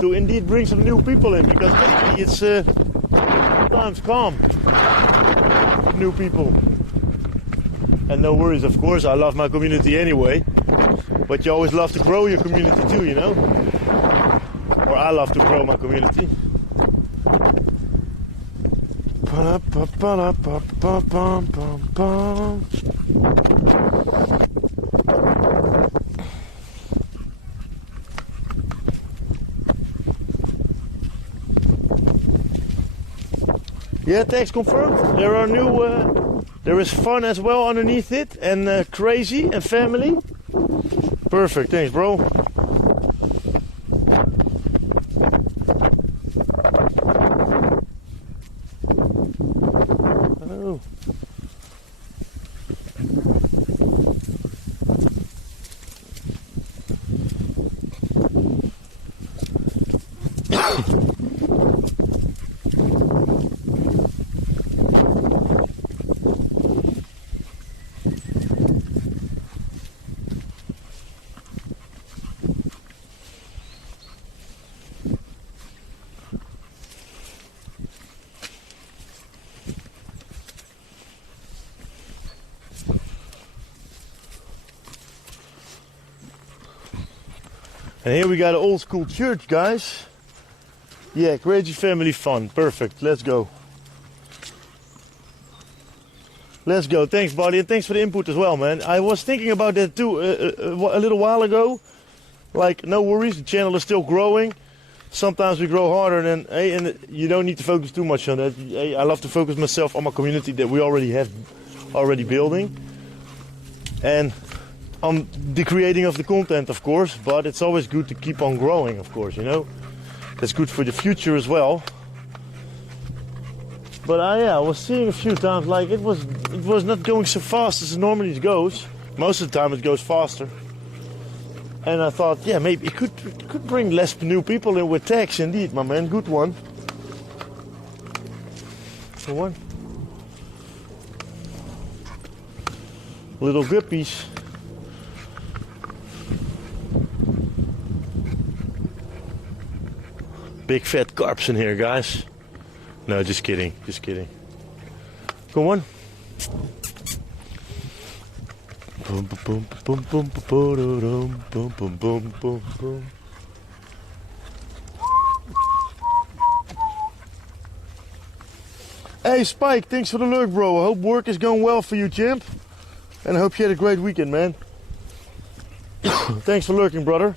to indeed bring some new people in, because lately it's sometimes calm. New people. And no worries, of course, I love my community anyway. But you always love to grow your community too, you know? Or I love to grow my community. Yeah, thanks confirmed. There are new, there is fun as well underneath it, and crazy and family. Perfect, thanks, bro. Oh. And here we got an old school church, guys. Yeah, crazy family fun. Perfect. Let's go. Let's go. Thanks, buddy. And thanks for the input as well, man. I was thinking about that too a little while ago. Like, no worries. The channel is still growing. Sometimes we grow harder than, hey, and you don't need to focus too much on that. Hey, I love to focus myself on my community that we already building. And on the creating of the content, of course, but it's always good to keep on growing, of course, you know. That's good for the future as well. But I was seeing a few times, like it was not going so fast as it normally goes. Most of the time it goes faster. And I thought, yeah, maybe it could bring less new people in with tags, indeed, my man. Good one. Good one. Little guppies. Big fat carps in here, guys. No, just kidding, just kidding. Go on. Hey Spike, thanks for the lurk, bro. I hope work is going well for you, champ. And I hope you had a great weekend, man. Thanks for lurking, brother.